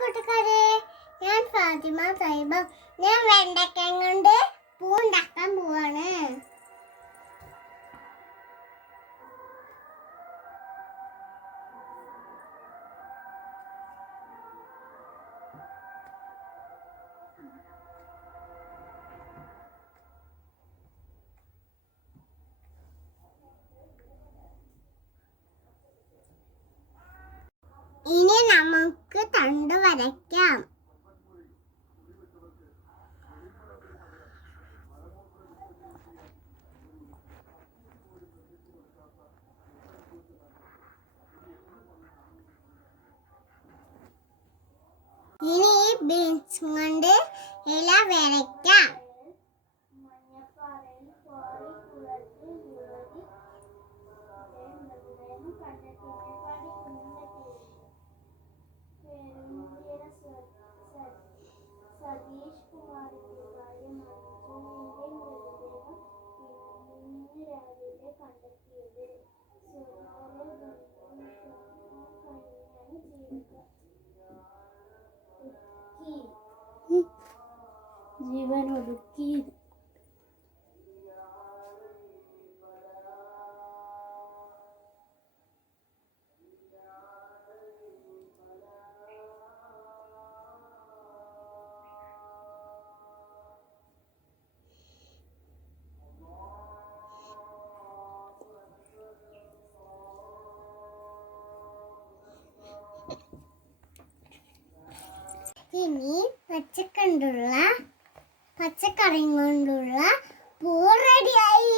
കൂട്ടുകാരെ, ഞാൻ ഫാത്തിമ സൈബ. ഞാൻ വെണ്ടയ്ക്ക കൊണ്ട് പൂ ഉണ്ടാക്കാൻ പോവാണ്. ഇനി നമുക്ക് തണ്ട് വരയ്ക്കാം. ഇനി ബീൻസ് കൊണ്ട് ഇല വരയ്ക്കാം. സതീഷ് കുമാറിന്റെ ഭാര്യ മഞ്ജുവിന്റെ മൃതദേഹം ഇന്ന് രാവിലെ കണ്ടെത്തിയത്. ജീവനൊടുക്കി. ഇനി പച്ചക്കറിയും കൊണ്ടുള്ള പൂ റെഡിയായി.